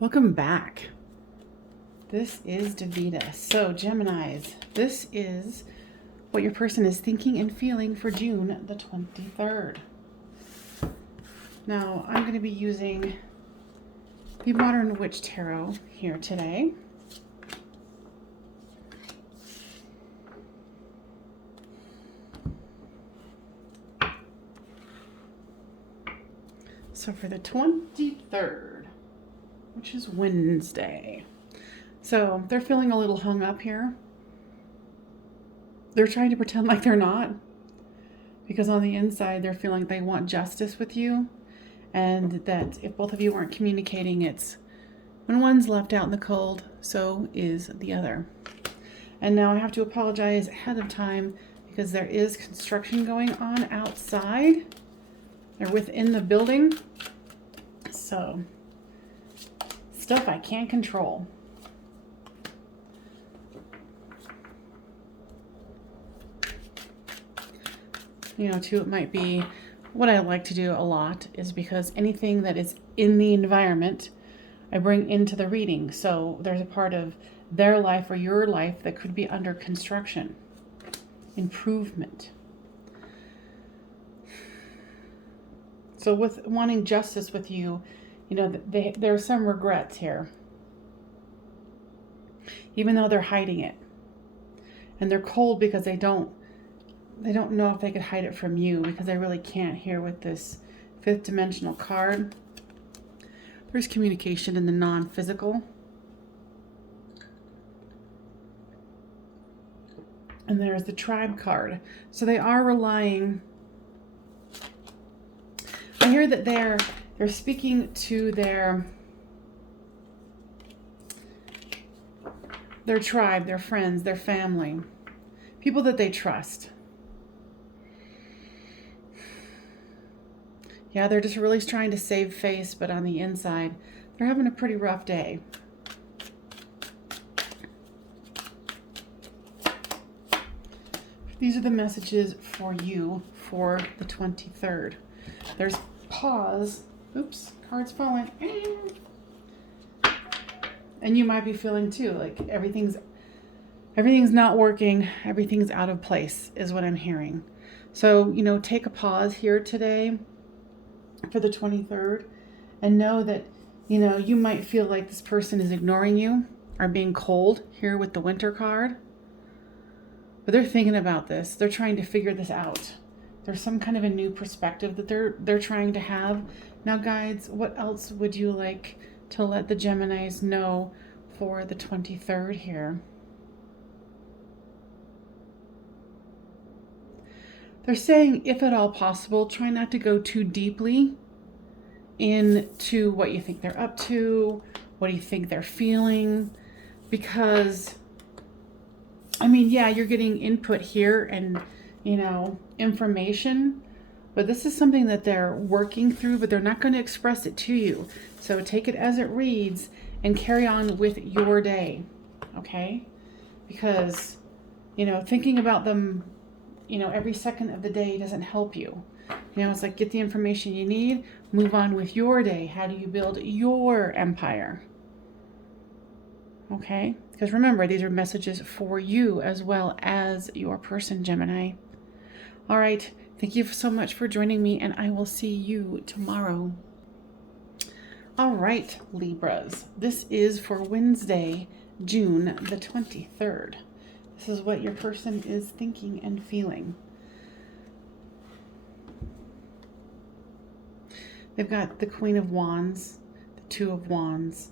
Welcome back. This is Davida. So, Geminis, this is what your person is thinking and feeling for June the 23rd. Now, I'm going to be using the Modern Witch Tarot here today. So for the 23rd, which is Wednesday. So they're feeling a little hung up here. They're trying to pretend like they're not, because on the inside they're feeling they want justice with you, and that if both of you aren't communicating, it's when one's left out in the cold, so is the other. And now I have to apologize ahead of time because there is construction going on outside. They're within the building, so stuff I can't control. You know, too, it might be what I like to do a lot is because anything that is in the environment, I bring into the reading. So there's a part of their life or your life that could be under construction, improvement. So with wanting justice with you, you know, there are some regrets here. Even though they're hiding it. And they're cold because they don't know if they could hide it from you, because they really can't here with this fifth dimensional card. There's communication in the non-physical. And there's the tribe card. So they are relying. I hear that they're speaking to their tribe, their friends, their family, people that they trust. Yeah, they're just really trying to save face, but on the inside, they're having a pretty rough day. These are the messages for you for the 23rd. There's pause. Oops, card's falling. And you might be feeling too, like everything's not working, everything's out of place is what I'm hearing. So, you know, take a pause here today for the 23rd and know that, you know, you might feel like this person is ignoring you or being cold here with the winter card. But they're thinking about this. They're trying to figure this out. There's some kind of a new perspective that they're trying to have. Now, guides, what else would you like to let the Geminis know for the 23rd here? They're saying, if at all possible, try not to go too deeply into what you think they're up to, what do you think they're feeling, because, I mean, yeah, you're getting input here and, you know, information, but this is something that they're working through, but they're not going to express it to you. So take it as it reads and carry on with your day, okay? Because, you know, thinking about them, you know, every second of the day doesn't help you. You know, it's like, get the information you need, move on with your day. How do you build your empire? Okay? Because remember, these are messages for you as well as your person, Gemini. All right. Thank you so much for joining me, and I will see you tomorrow. All right, Libras. This is for Wednesday, June the 23rd. This is what your person is thinking and feeling. They've got the Queen of Wands, the Two of Wands,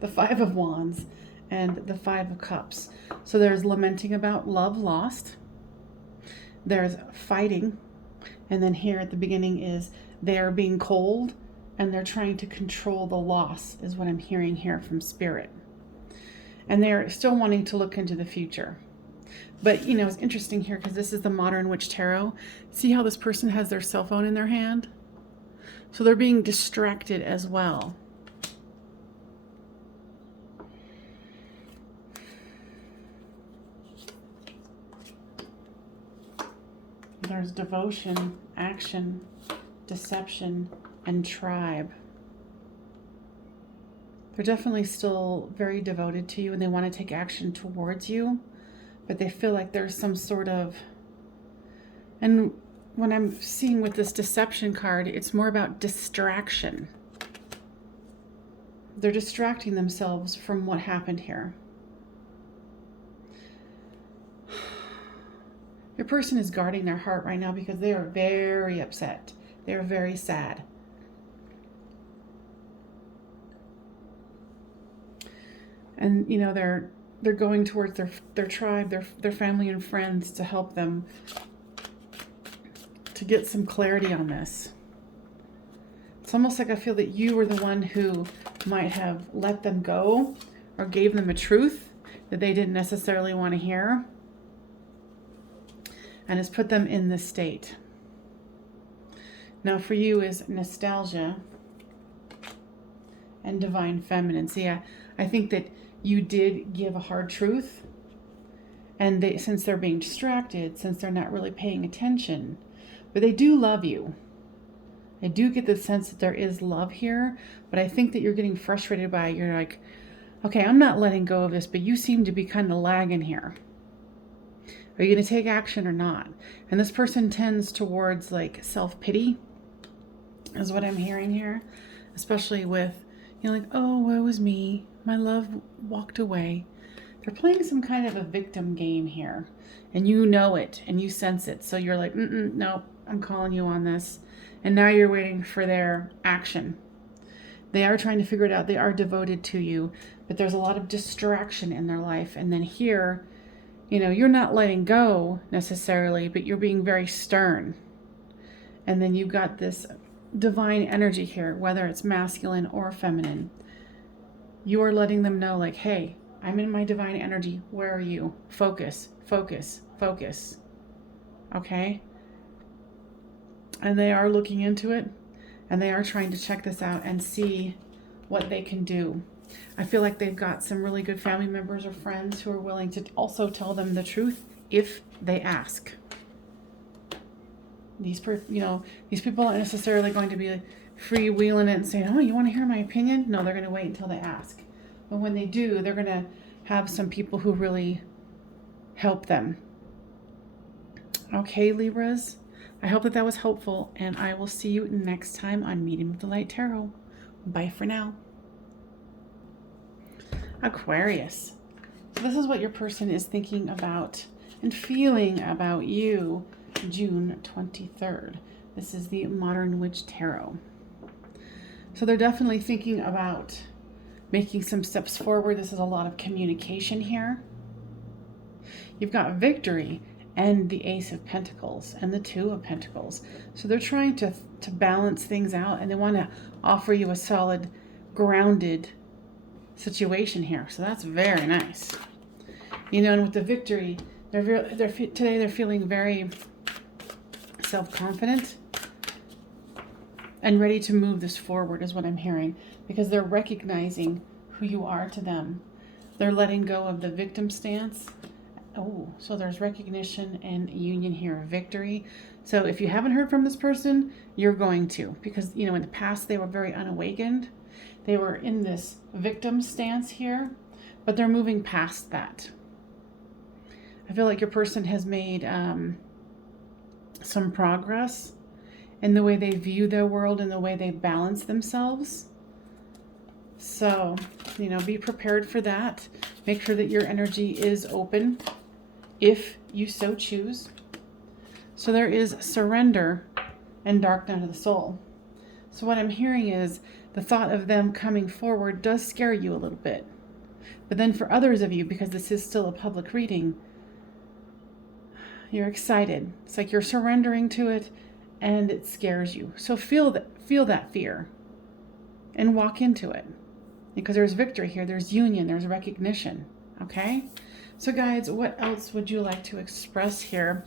the Five of Wands, and the Five of Cups. So there's lamenting about love lost. There's fighting. And then here at the beginning is they're being cold and they're trying to control the loss, is what I'm hearing here from Spirit. And they're still wanting to look into the future. But, you know, it's interesting here because this is the Modern Witch Tarot. See how this person has their cell phone in their hand? So they're being distracted as well. There's devotion, action, deception, and tribe. They're definitely still very devoted to you and they want to take action towards you, but they feel like there's some sort of, and when I'm seeing with this deception card, it's more about distraction. They're distracting themselves from what happened here. Your person is guarding their heart right now because they are very upset. They are very sad. And you know, they're going towards their tribe, their family and friends to help them to get some clarity on this. It's almost like I feel that you were the one who might have let them go or gave them a truth that they didn't necessarily want to hear, and has put them in this state. Now for you is nostalgia and divine feminine. See, I think that you did give a hard truth, and since they're being distracted, since they're not really paying attention, but they do love you. I do get the sense that there is love here, but I think that you're getting frustrated by it. You're like, okay, I'm not letting go of this, but you seem to be kind of lagging here. Are you going to take action or not? And this person tends towards like self-pity is what I'm hearing here, especially with, you know, like, oh, woe is me. My love walked away. They're playing some kind of a victim game here, and you know it and you sense it. So you're like, no, I'm calling you on this. And now you're waiting for their action. They are trying to figure it out. They are devoted to you, but there's a lot of distraction in their life. And then here, you know, you're not letting go necessarily, but you're being very stern. And then you've got this divine energy here, whether it's masculine or feminine. You are letting them know, like, hey, I'm in my divine energy. Where are you? Focus, focus, focus. Okay? And they are looking into it, and they are trying to check this out and see what they can do. I feel like they've got some really good family members or friends who are willing to also tell them the truth if they ask. These people aren't necessarily going to be freewheeling it and saying, oh, you want to hear my opinion? No, they're going to wait until they ask. But when they do, they're going to have some people who really help them. Okay, Libras, I hope that was helpful, and I will see you next time on Medium of the Light Tarot. Bye for now. Aquarius. So this is what your person is thinking about and feeling about you June 23rd. This is the Modern Witch Tarot. So they're definitely thinking about making some steps forward. This is a lot of communication here. You've got victory and the Ace of Pentacles and the Two of Pentacles. So they're trying to balance things out, and they want to offer you a solid, grounded situation here. So that's very nice. You know, and with the victory, today they're feeling very self-confident and ready to move this forward is what I'm hearing, because they're recognizing who you are to them. They're letting go of the victim stance. Oh, so there's recognition and union here, victory. So if you haven't heard from this person, you're going to, because, you know, in the past they were very unawakened. They were in this victim stance here, but they're moving past that. I feel like your person has made some progress in the way they view their world and the way they balance themselves. So, you know, be prepared for that. Make sure that your energy is open if you so choose. So there is surrender and dark night of the soul. So what I'm hearing is the thought of them coming forward does scare you a little bit. But then for others of you, because this is still a public reading, you're excited. It's like you're surrendering to it and it scares you. So feel that fear and walk into it, because there's victory here, there's union, there's recognition. Okay? So guys, what else would you like to express here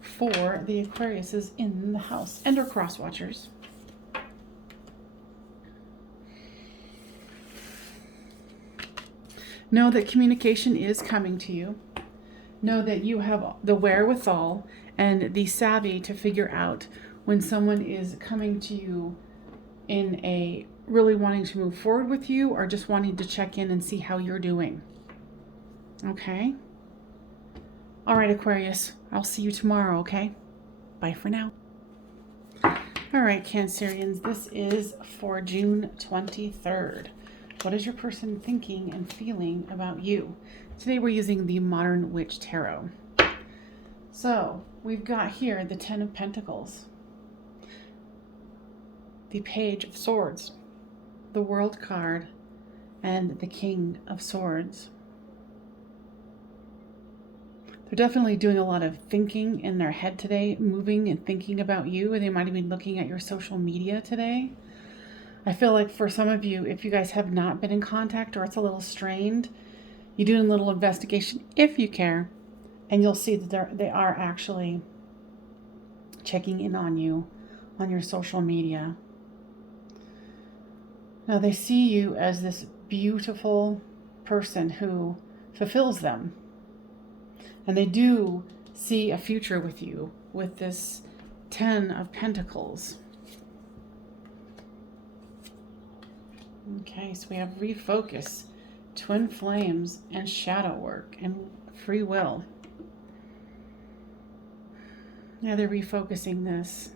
for the Aquariuses in the house and our cross watchers? Know that communication is coming to you. Know that you have the wherewithal and the savvy to figure out when someone is coming to you in a really wanting to move forward with you or just wanting to check in and see how you're doing. Okay? All right, Aquarius, I'll see you tomorrow, okay? Bye for now. All right, Cancerians, this is for June 23rd. What is your person thinking and feeling about you? Today we're using the Modern Witch Tarot. So we've got here the Ten of Pentacles, the Page of Swords, the World card, and the King of Swords. They're definitely doing a lot of thinking in their head today, moving and thinking about you, and they might even be looking at your social media today. I feel like for some of you, if you guys have not been in contact or it's a little strained, you do a little investigation if you care, and you'll see that they are actually checking in on you on your social media. Now they see you as this beautiful person who fulfills them. And they do see a future with you with this Ten of Pentacles. Okay, so we have refocus, twin flames, and shadow work, and free will. Yeah, they're refocusing this.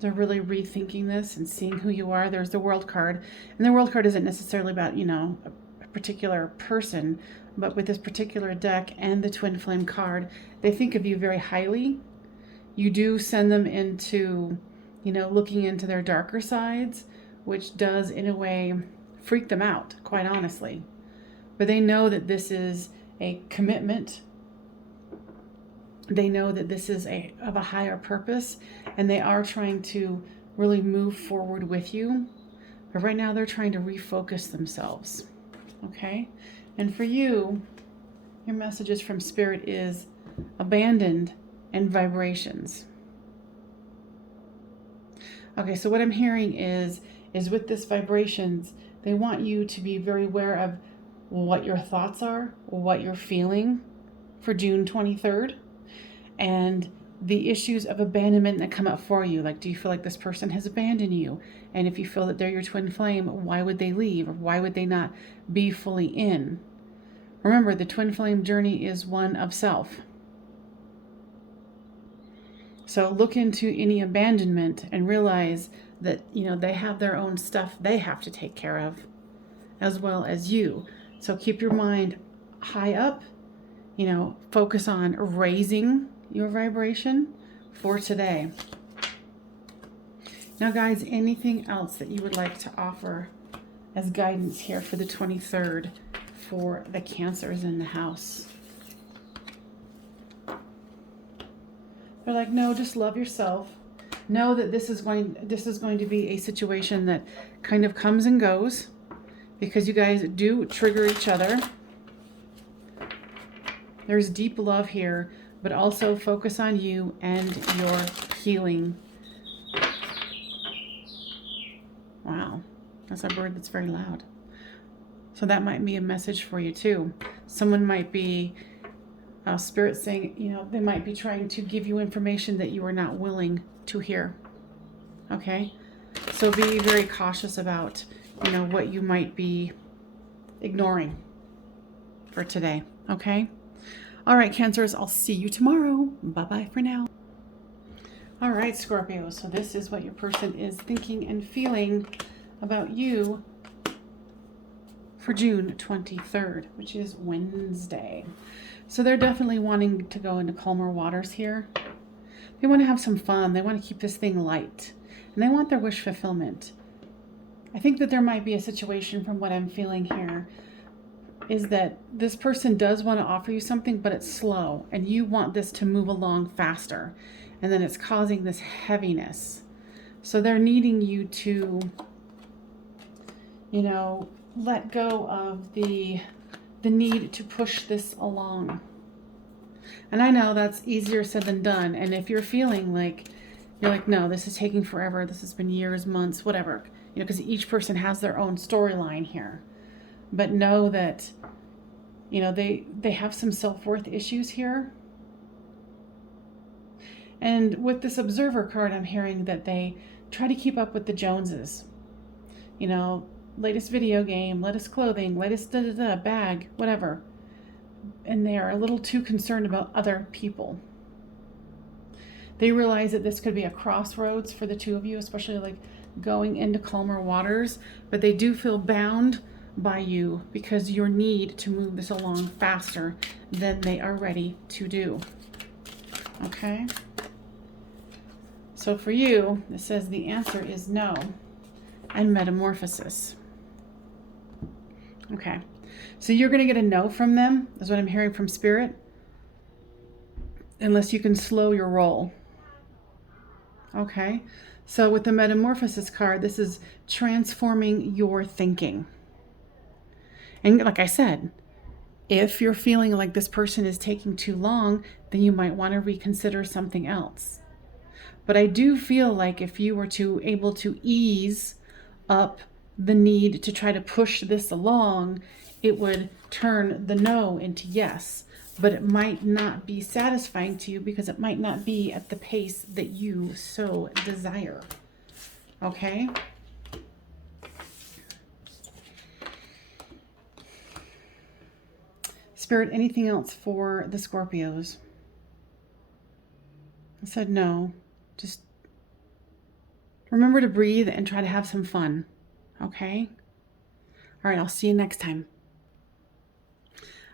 They're really rethinking this and seeing who you are. There's the World card. And the World card isn't necessarily about, a particular person, but with this particular deck and the twin flame card, they think of you very highly. You do send them into, looking into their darker sides, which does in a way freak them out, quite honestly. But they know that this is a commitment. They know that this is of a higher purpose, and they are trying to really move forward with you. But right now they're trying to refocus themselves. Okay? And for you, your messages from Spirit is abandoned and vibrations. Okay, so what I'm hearing is with this vibrations, they want you to be very aware of what your thoughts are, what you're feeling for June 23rd, and the issues of abandonment that come up for you. Like, do you feel like this person has abandoned you? And if you feel that they're your twin flame, why would they leave? Or why would they not be fully in? Remember, the twin flame journey is one of self. So look into any abandonment and realize that, they have their own stuff they have to take care of, as well as you. So keep your mind high up, focus on raising your vibration for today. Now, guys, anything else that you would like to offer as guidance here for the 23rd for the Cancers in the house? They're like, no, just love yourself. Know that this is going to be a situation that kind of comes and goes, because you guys do trigger each other. There's deep love here, but also focus on you and your healing. Wow, that's a bird that's very loud. So that might be a message for you too. Someone might be, Spirit saying, they might be trying to give you information that you are not willing to hear. Okay? So be very cautious about, what you might be ignoring for today. Okay? All right, Cancers, I'll see you tomorrow. Bye-bye for now. All right, Scorpio. So this is what your person is thinking and feeling about you for June 23rd, which is Wednesday. So they're definitely wanting to go into calmer waters here. They want to have some fun. They want to keep this thing light. And they want their wish fulfillment. I think that there might be a situation, from what I'm feeling here, is that this person does want to offer you something, but it's slow. And you want this to move along faster. And then it's causing this heaviness. So they're needing you to, let go of the need to push this along. And I know that's easier said than done. And if you're feeling like, you're like, no, this is taking forever, this has been years, months, whatever, because each person has their own storyline here. But know that, they have some self-worth issues here. And with this Observer card, I'm hearing that they try to keep up with the Joneses. You know, latest video game, latest clothing, latest bag, whatever. And they are a little too concerned about other people. They realize that this could be a crossroads for the two of you, especially like going into calmer waters, but they do feel bound by you because your need to move this along faster than they are ready to do. Okay? So for you, it says the answer is no and metamorphosis. Okay. So you're going to get a no from them, is what I'm hearing from Spirit, unless you can slow your roll. Okay. So with the metamorphosis card, this is transforming your thinking. And like I said, if you're feeling like this person is taking too long, then you might want to reconsider something else. But I do feel like if you were to able to ease up the need to try to push this along, it would turn the no into yes. But it might not be satisfying to you because it might not be at the pace that you so desire. Okay? Spirit, anything else for the Scorpios? I said no. Just remember to breathe and try to have some fun. Okay? All right, I'll see you next time.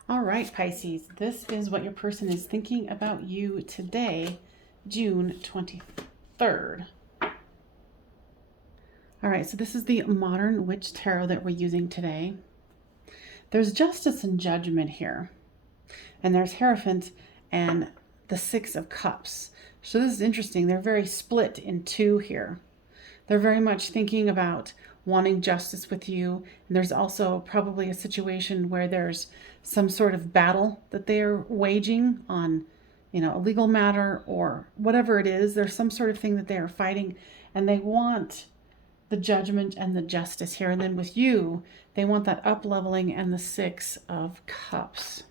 All right, Pisces, this is what your person is thinking about you today, June 23rd. All right, so this is the Modern Witch Tarot that we're using today. There's Justice and Judgment here, and there's Hierophant and the Six of Cups. So this is interesting. They're very split in two here. They're very much thinking about wanting justice with you. And there's also probably a situation where there's some sort of battle that they're waging on, you know, a legal matter or whatever it is. There's some sort of thing that they are fighting, and they want the judgment and the justice here. And then with you, they want that up leveling and the Six of Cups.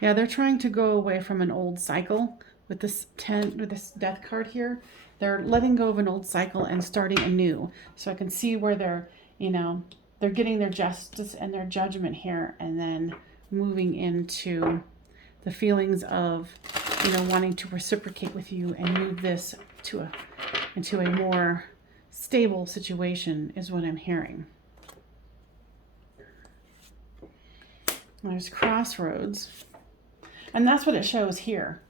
Yeah, they're trying to go away from an old cycle with this Death card here. They're letting go of an old cycle and starting anew. So I can see where they're, you know, they're getting their justice and their judgment here, and then moving into the feelings of, you know, wanting to reciprocate with you and move this into a more stable situation is what I'm hearing. There's crossroads. And that's what it shows here.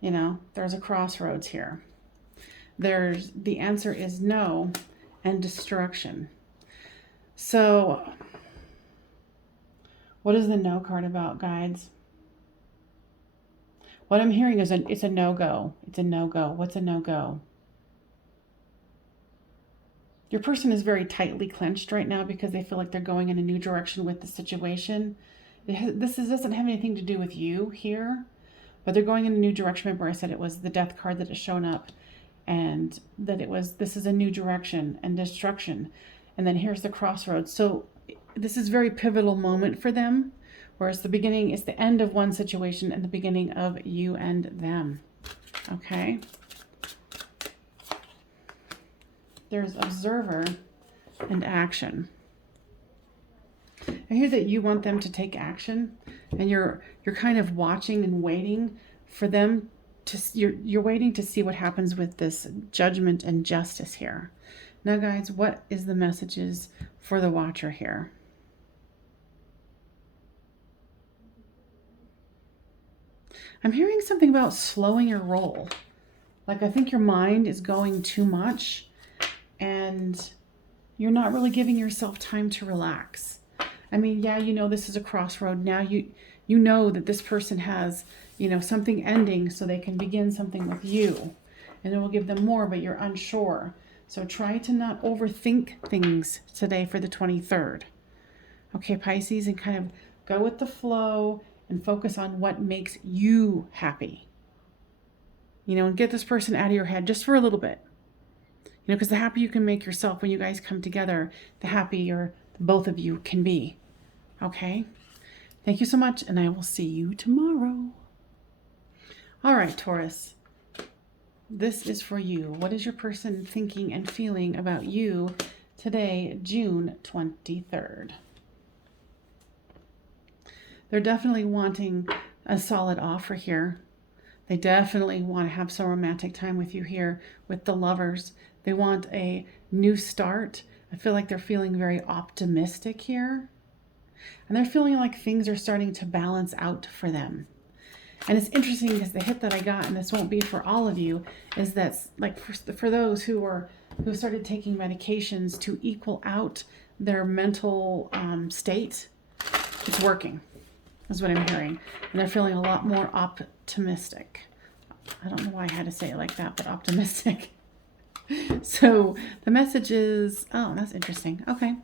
You know, there's a crossroads here. The answer is no and destruction. So what is the no card about, guides? What I'm hearing is it's a no-go. It's a no-go. What's a no-go? Your person is very tightly clenched right now because they feel like they're going in a new direction with the situation. Doesn't have anything to do with you here, but they're going in a new direction. Remember I said it was the Death card that has shown up, and that this is a new direction and destruction. And then here's the crossroads. So this is a very pivotal moment for them, whereas the beginning is the end of one situation and the beginning of you and them. Okay? There's observer and action. I hear that you want them to take action, and you're kind of watching and waiting for them to, you're waiting to see what happens with this judgment and justice here. Now, guys, what is the messages for the watcher here? I'm hearing something about slowing your roll. Like, I think your mind is going too much, and you're not really giving yourself time to relax. I mean, yeah, you know this is a crossroad. Now you know that this person has, you know, something ending so they can begin something with you. And it will give them more, but you're unsure. So try to not overthink things today for the 23rd. Okay, Pisces, and kind of go with the flow and focus on what makes you happy. You know, and get this person out of your head just for a little bit. You know, because the happier you can make yourself when you guys come together, the happier both of you can be. Okay? Thank you so much, and I will see you tomorrow. All right, Taurus. This is for you. What is your person thinking and feeling about you today, June 23rd? They're definitely wanting a solid offer here. They definitely want to have some romantic time with you here with the Lovers. They want a new start. I feel like they're feeling very optimistic here. And they're feeling like things are starting to balance out for them. And it's interesting because the hit that I got, and this won't be for all of you, is that like for those who started taking medications to equal out their mental state, it's working, is what I'm hearing. And they're feeling a lot more optimistic. I don't know why I had to say it like that, but optimistic. So the message is, oh, that's interesting. Okay.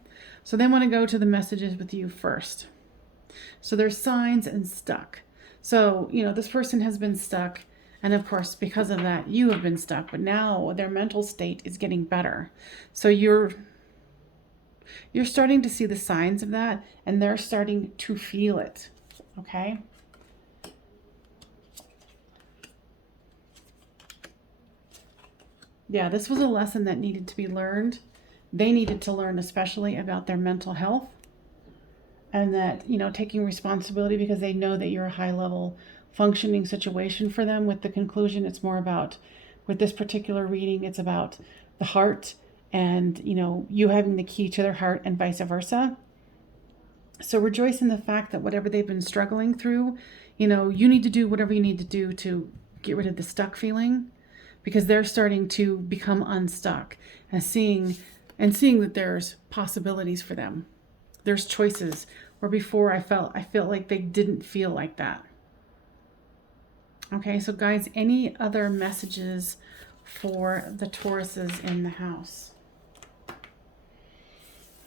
So they want to go to the messages with you first. So there's signs and stuck. So, this person has been stuck. And of course, because of that, you have been stuck. But now their mental state is getting better. So you're starting to see the signs of that. And they're starting to feel it. Okay? Yeah, this was a lesson that needed to be learned. They needed to learn especially about their mental health. And that, taking responsibility, because they know that you're a high level functioning situation for them. With the conclusion, it's more about, with this particular reading, it's about the heart and, you having the key to their heart and vice versa. So rejoice in the fact that whatever they've been struggling through, you need to do whatever you need to do to get rid of the stuck feeling, because they're starting to become unstuck and seeing that there's possibilities for them. There's choices where before I felt like they didn't feel like that. Okay, so guys, any other messages for the Tauruses in the house?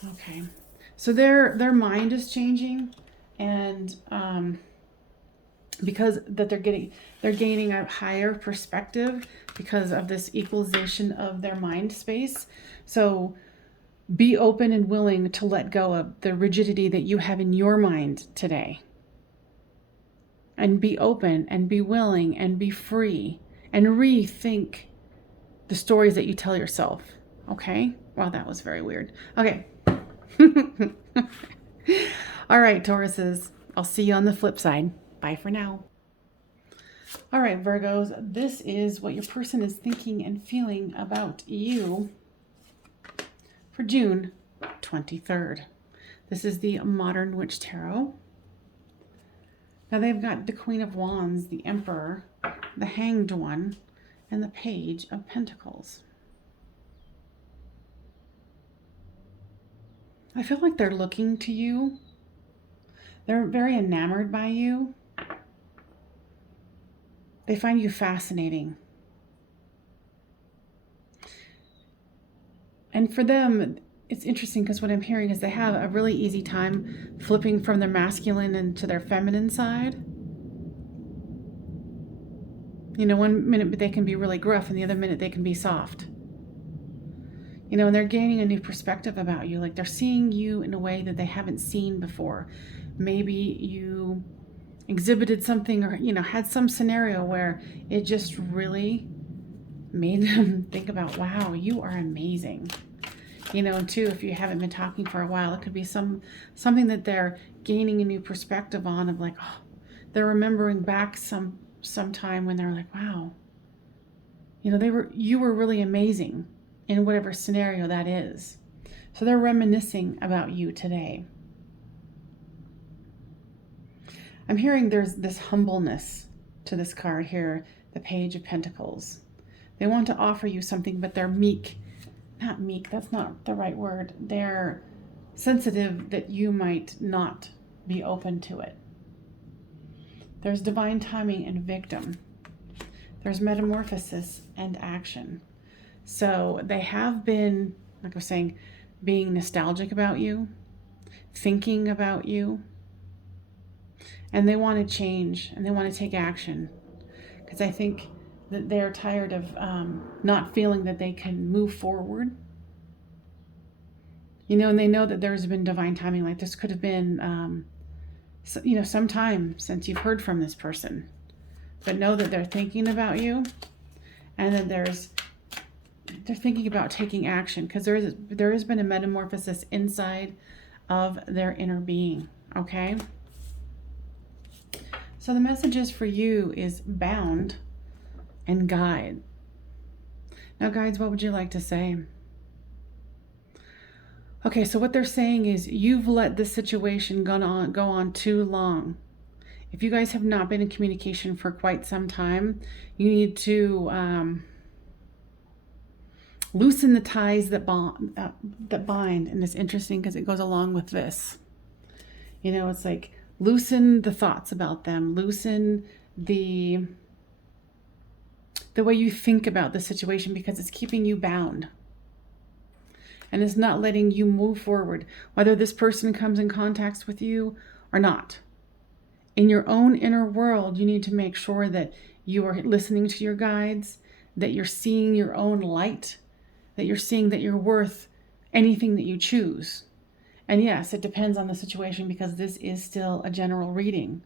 Okay, so their mind is changing, and because that they're gaining a higher perspective because of this equalization of their mind space. So be open and willing to let go of the rigidity that you have in your mind today. And be open and be willing and be free and rethink the stories that you tell yourself. Okay? Wow, that was very weird. Okay. All right, Tauruses. I'll see you on the flip side. Bye for now. All right, Virgos. This is what your person is thinking and feeling about you for June 23rd. This is the Modern Witch Tarot. Now they've got the Queen of Wands, the Emperor, the Hanged One, and the Page of Pentacles. I feel like they're looking to you. They're very enamored by you. They find you fascinating. And for them, it's interesting because what I'm hearing is they have a really easy time flipping from their masculine into their feminine side. One minute they can be really gruff and the other minute they can be soft. And they're gaining a new perspective about you. Like they're seeing you in a way that they haven't seen before. Maybe you exhibited something or, had some scenario where it just really made them think about, wow, you are amazing. And too, if you haven't been talking for a while, it could be something that they're gaining a new perspective on, of like, oh, they're remembering back some time when they're like, wow, you were really amazing in whatever scenario that is. So they're reminiscing about you today. I'm hearing there's this humbleness to this card here, the Page of Pentacles. They want to offer you something, but they're meek. Not meek, that's not the right word. They're sensitive that you might not be open to it. There's divine timing and victim. There's metamorphosis and action. So they have been, like I was saying, being nostalgic about you, thinking about you, and they want to change and they want to take action, because I think that they're tired of not feeling that they can move forward. And they know that there's been divine timing. Like this could have been, some time since you've heard from this person. but know that they're thinking about you, and that they're thinking about taking action, because there has been a metamorphosis inside of their inner being. Okay? So the messages for you is bound and guide. Now, guides, what would you like to say? Okay, so what they're saying is you've let this situation go on too long. If you guys have not been in communication for quite some time, you need to loosen the ties that bind. And it's interesting because it goes along with this. You know, it's like loosen the thoughts about them, loosen the way you think about the situation, because it's keeping you bound. And it's not letting you move forward, whether this person comes in contact with you or not. In your own inner world, you need to make sure that you are listening to your guides, that you're seeing your own light, that you're seeing that you're worth anything that you choose. And yes, it depends on the situation, because this is still a general reading.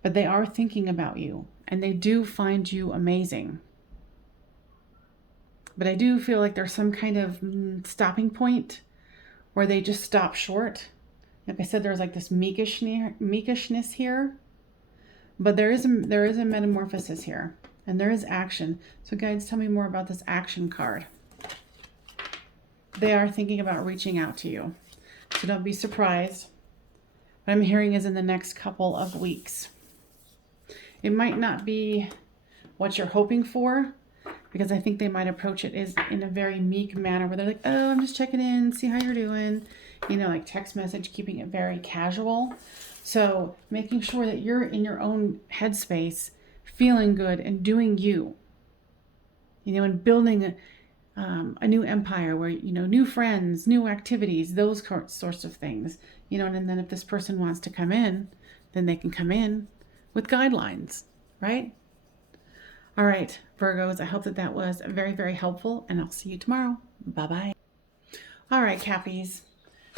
But they are thinking about you, and they do find you amazing. But I do feel like there's some kind of stopping point where they just stop short. Like I said, there's like this meekishness here. But there is a metamorphosis here. And there is action. So guides, tell me more about this action card. They are thinking about reaching out to you. So don't be surprised. What I'm hearing is in the next couple of weeks. It might not be what you're hoping for, because I think they might approach it is in a very meek manner where they're like, oh, I'm just checking in, see how you're doing. You know, like text message, keeping it very casual. So making sure that you're in your own headspace, feeling good and doing you. You know, and building a new empire where, you know, new friends, new activities, those sorts of things. You know, and then if this person wants to come in, then they can come in with guidelines, right? All right, Virgos, I hope that was very, very helpful, and I'll see you tomorrow. Bye-bye. All right, Cappies,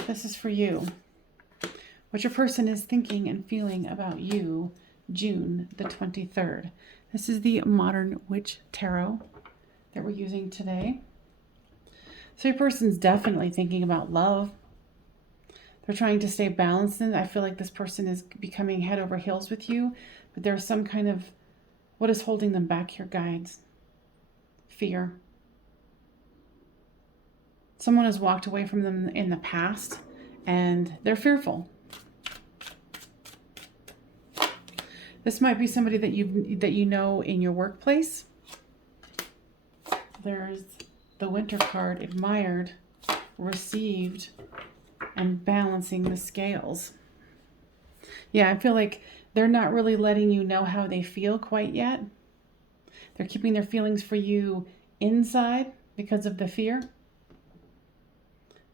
this is for you. What your person is thinking and feeling about you, June the 23rd. This is the Modern Witch Tarot that we're using today. So your person's definitely thinking about love. They're trying to stay balanced, and I feel like this person is becoming head over heels with you, but there's some kind of, what is holding them back here, guides? Fear. Someone has walked away from them in the past, and they're fearful. This might be somebody that you know in your workplace. There's the Winter card, admired, received, and balancing the scales. Yeah, I feel like they're not really letting you know how they feel quite yet. They're keeping their feelings for you inside because of the fear.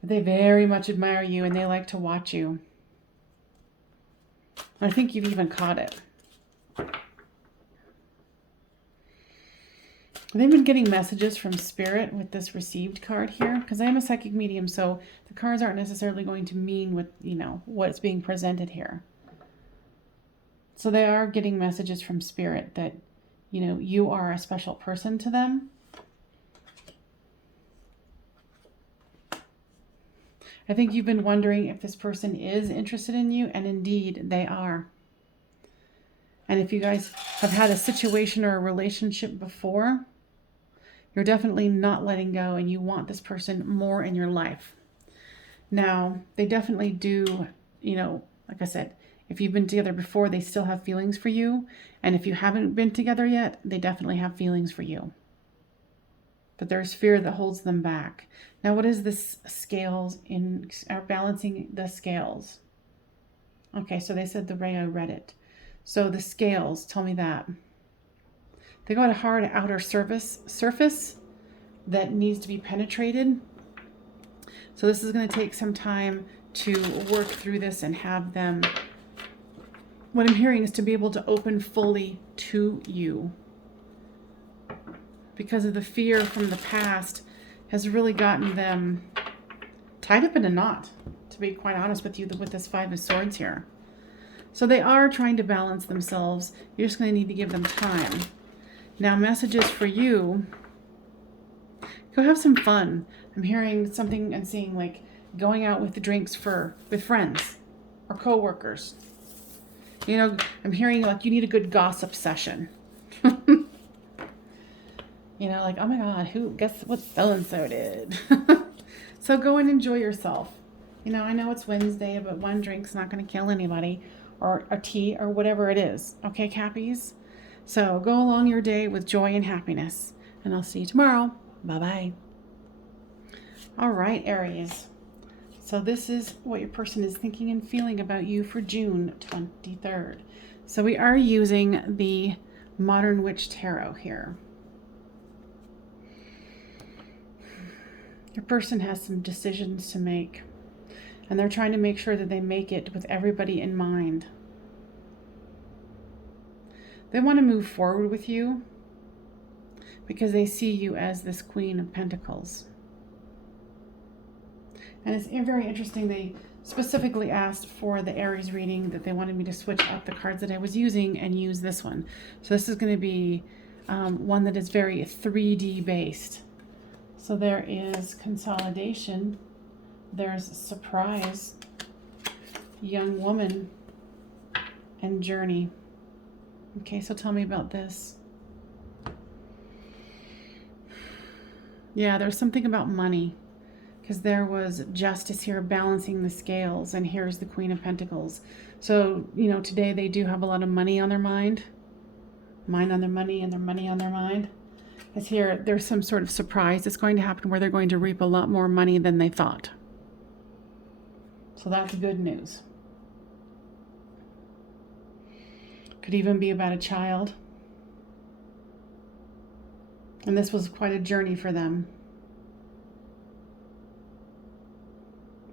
But they very much admire you, and they like to watch you. I think you've even caught it. They've been getting messages from Spirit with this received card here, because I am a psychic medium, so the cards aren't necessarily going to mean what, you know, what's being presented here. So they are getting messages from Spirit that, you know, you are a special person to them. I think you've been wondering if this person is interested in you, and indeed they are. And if you guys have had a situation or a relationship before, you're definitely not letting go, and you want this person more in your life. Now, they definitely do, you know, like I said, if you've been together before, they still have feelings for you. And if you haven't been together yet, they definitely have feelings for you. But there's fear that holds them back. Now, what is this scales balancing the scales? Okay, so they said the way I read it. So the scales, tell me that. They got a hard outer surface that needs to be penetrated. So this is going to take some time to work through this and have them, what I'm hearing is to be able to open fully to you. Because of the fear from the past has really gotten them tied up in a knot, to be quite honest with you, with this Five of Swords here. So they are trying to balance themselves. You're just going to need to give them time. Now, messages for you. Go have some fun. I'm hearing something and seeing like going out with the drinks with friends or coworkers. You know, I'm hearing like you need a good gossip session. You know, like, oh my God, guess what so-and-so did? So go and enjoy yourself. You know, I know it's Wednesday, but one drink's not going to kill anybody, or a tea or whatever it is. Okay, Cappies? So go along your day with joy and happiness, and I'll see you tomorrow. Bye-bye. All right, Aries. So this is what your person is thinking and feeling about you for June 23rd. So we are using the Modern Witch Tarot here. Your person has some decisions to make, and they're trying to make sure that they make it with everybody in mind. They want to move forward with you because they see you as this Queen of Pentacles. And it's very interesting, they specifically asked for the Aries reading that they wanted me to switch up the cards that I was using and use this one. So this is going to be one that is very 3D based. So there is consolidation, there's surprise, young woman, and journey. Okay, so tell me about this. Yeah, there's something about money, because there was justice here, balancing the scales, and here's the Queen of Pentacles. So, you know, today they do have a lot of money on their mind on their money, and their money on their mind. Because here, there's some sort of surprise that's going to happen where they're going to reap a lot more money than they thought. So that's good news. Could even be about a child. And this was quite a journey for them.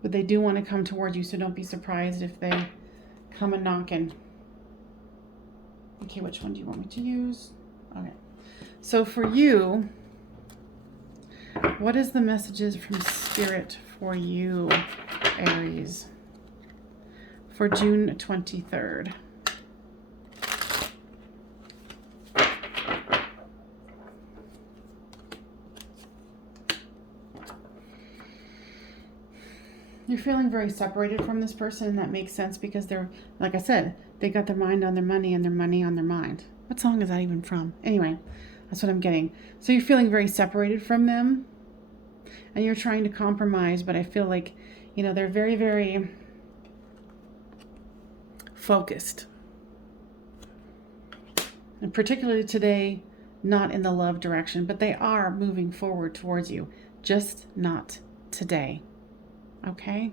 But they do want to come toward you, so don't be surprised if they come a knocking. Okay, which one do you want me to use? Okay. So for you, what is the messages from Spirit for you, Aries, for June 23rd? You're feeling very separated from this person, and that makes sense because they're, like I said, they got their mind on their money and their money on their mind. What song is that even from? Anyway, that's what I'm getting. So you're feeling very separated from them, and you're trying to compromise, but I feel like, you know, they're very, very focused. And particularly today, not in the love direction, but they are moving forward towards you, just not today. Okay?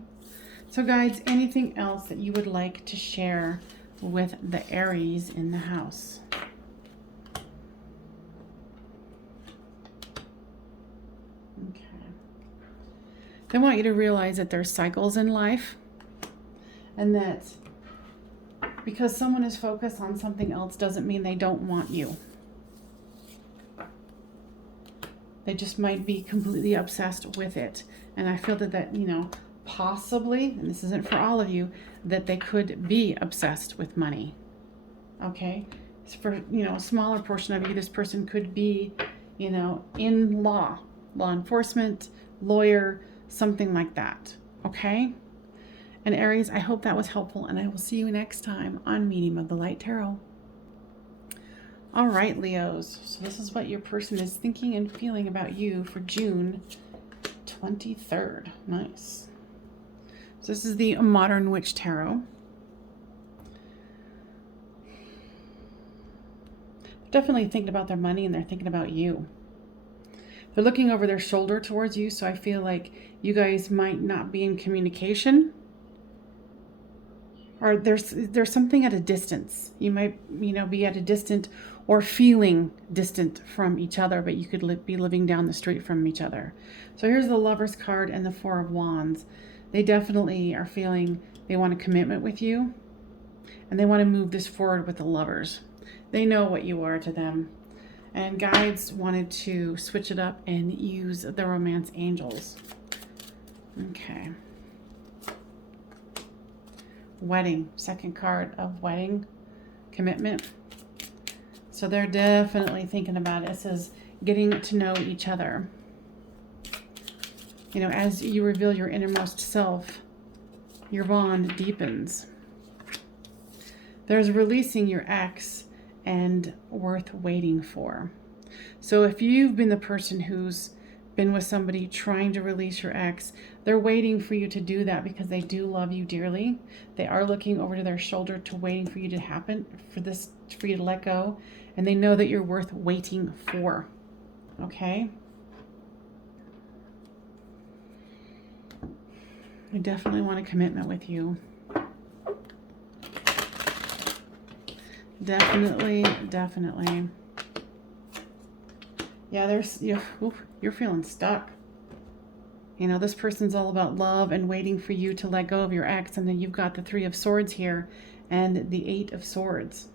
So guides, anything else that you would like to share with the Aries in the house? Okay. They want you to realize that there's cycles in life, and that because someone is focused on something else doesn't mean they don't want you. They just might be completely obsessed with it. And I feel that, you know, possibly, and this isn't for all of you, that they could be obsessed with money. Okay? So for, you know, a smaller portion of you, this person could be, you know, in law enforcement, lawyer, something like that. Okay? And Aries, I hope that was helpful, and I will see you next time on Medium of the Light Tarot. All right, Leos. So this is what your person is thinking and feeling about you for June 23rd. Nice. So this is the Modern Witch Tarot. They're definitely thinking about their money, and they're thinking about you. They're looking over their shoulder towards you, so I feel like you guys might not be in communication. Or there's something at a distance. You might, you know, be at a distant or feeling distant from each other, but you could be living down the street from each other. So here's the Lover's card and the Four of Wands. They definitely are feeling they want a commitment with you, and they want to move this forward with the Lovers. They know what you are to them. And guides wanted to switch it up and use the Romance Angels. Okay. wedding, second card of wedding, commitment. So they're definitely thinking about it. It says getting to know each other. You know, as you reveal your innermost self, your bond deepens. There's releasing your ex and worth waiting for. So if you've been the person who's been with somebody trying to release your ex, they're waiting for you to do that because they do love you dearly. They are looking over to their shoulder to waiting for you to happen, for you to let go. And they know that you're worth waiting for. Okay? I definitely want a commitment with you. Definitely. Yeah, you're feeling stuck. You know, this person's all about love and waiting for you to let go of your ex. And then you've got the 3 of Swords here and the 8 of Swords.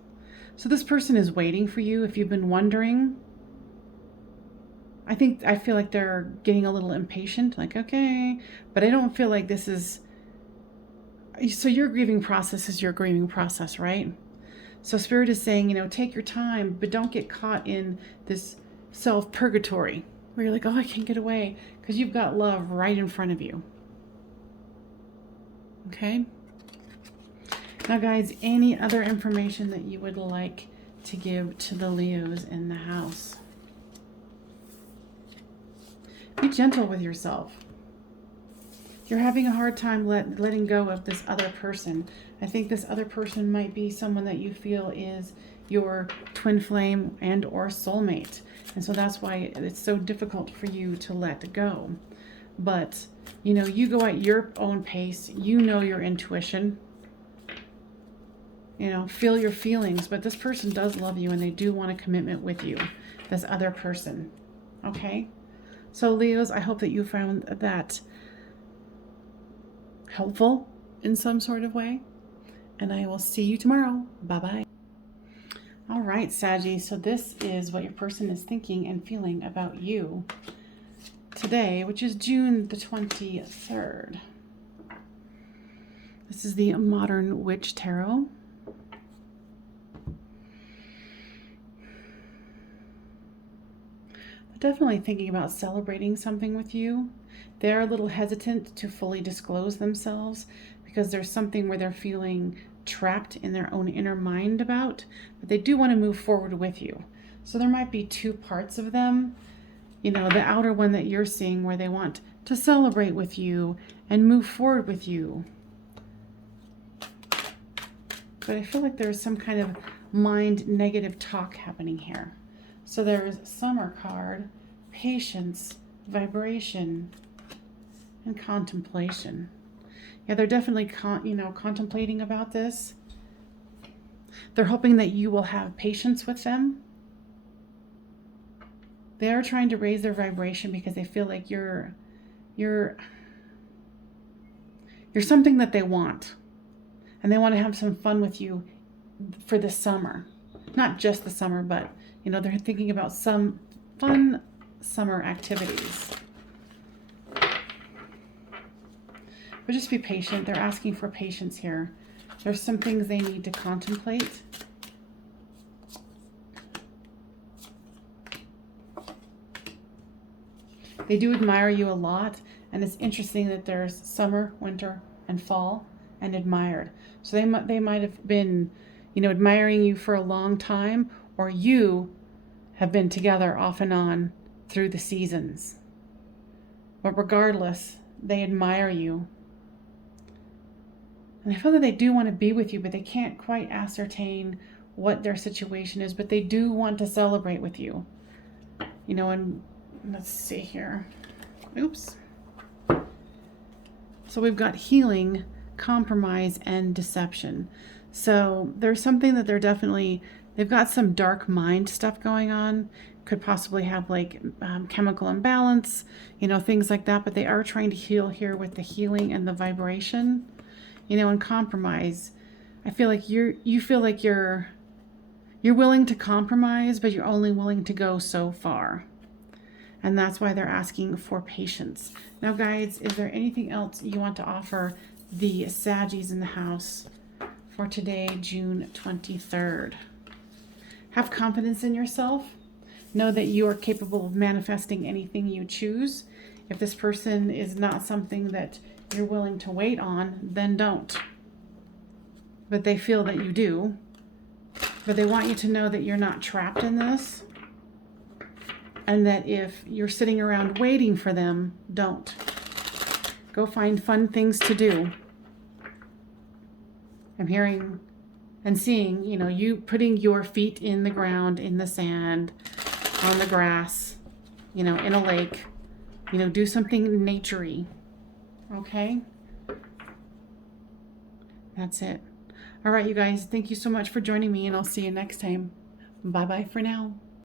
So this person is waiting for you. If you've been wondering, I feel like they're getting a little impatient, like, okay, but I don't feel like this is, so your grieving process is your grieving process, right? So Spirit is saying, you know, take your time, but don't get caught in this self-purgatory where you're like, oh, I can't get away, because you've got love right in front of you. Okay? Now, guys, any other information that you would like to give to the Leos in the house? Be gentle with yourself. You're having a hard time letting go of this other person. I think this other person might be someone that you feel is your twin flame and or soulmate. And so that's why it's so difficult for you to let go. But, you know, you go at your own pace. You know your intuition. You know, feel your feelings. But this person does love you and they do want a commitment with you, this other person. Okay? So Leos, I hope that you found that helpful in some sort of way. And I will see you tomorrow. Bye-bye. All right, Saggy. So this is what your person is thinking and feeling about you today, which is June the 23rd. This is the Modern Witch Tarot. Definitely thinking about celebrating something with you. They're a little hesitant to fully disclose themselves because there's something where they're feeling trapped in their own inner mind about, but they do want to move forward with you. So there might be 2 parts of them. You know, the outer one that you're seeing where they want to celebrate with you and move forward with you. But I feel like there's some kind of mind negative talk happening here. So there's Summer card, patience, vibration, and contemplation. Yeah, they're definitely contemplating about this. They're hoping that you will have patience with them. They are trying to raise their vibration because they feel like you're something that they want. And they want to have some fun with you for the summer. Not just the summer, but you know, they're thinking about some fun summer activities. But just be patient. They're asking for patience here. There's some things they need to contemplate. They do admire you a lot, and it's interesting that there's summer, winter, and fall, and admired. So they might have been, you know, admiring you for a long time, or you have been together off and on through the seasons. But regardless, they admire you. And I feel that they do want to be with you, but they can't quite ascertain what their situation is, but they do want to celebrate with you. You know, and let's see here. Oops. So we've got healing, compromise, and deception. So there's something that they've got some dark mind stuff going on. Could possibly have like chemical imbalance, you know, things like that. But they are trying to heal here with the healing and the vibration, you know, and compromise. I feel like you feel like you're willing to compromise, but you're only willing to go so far. And that's why they're asking for patience. Now, guys, is there anything else you want to offer the Saggies in the house for today, June 23rd. Have confidence in yourself. Know that you are capable of manifesting anything you choose. If this person is not something that you're willing to wait on, then don't. But they feel that you do. But they want you to know that you're not trapped in this. And that if you're sitting around waiting for them, don't. Go find fun things to do. I'm hearing and seeing, you know, you putting your feet in the ground, in the sand, on the grass, you know, in a lake. You know, do something naturey. Okay? That's it. All right, you guys, thank you so much for joining me, and I'll see you next time. Bye-bye for now.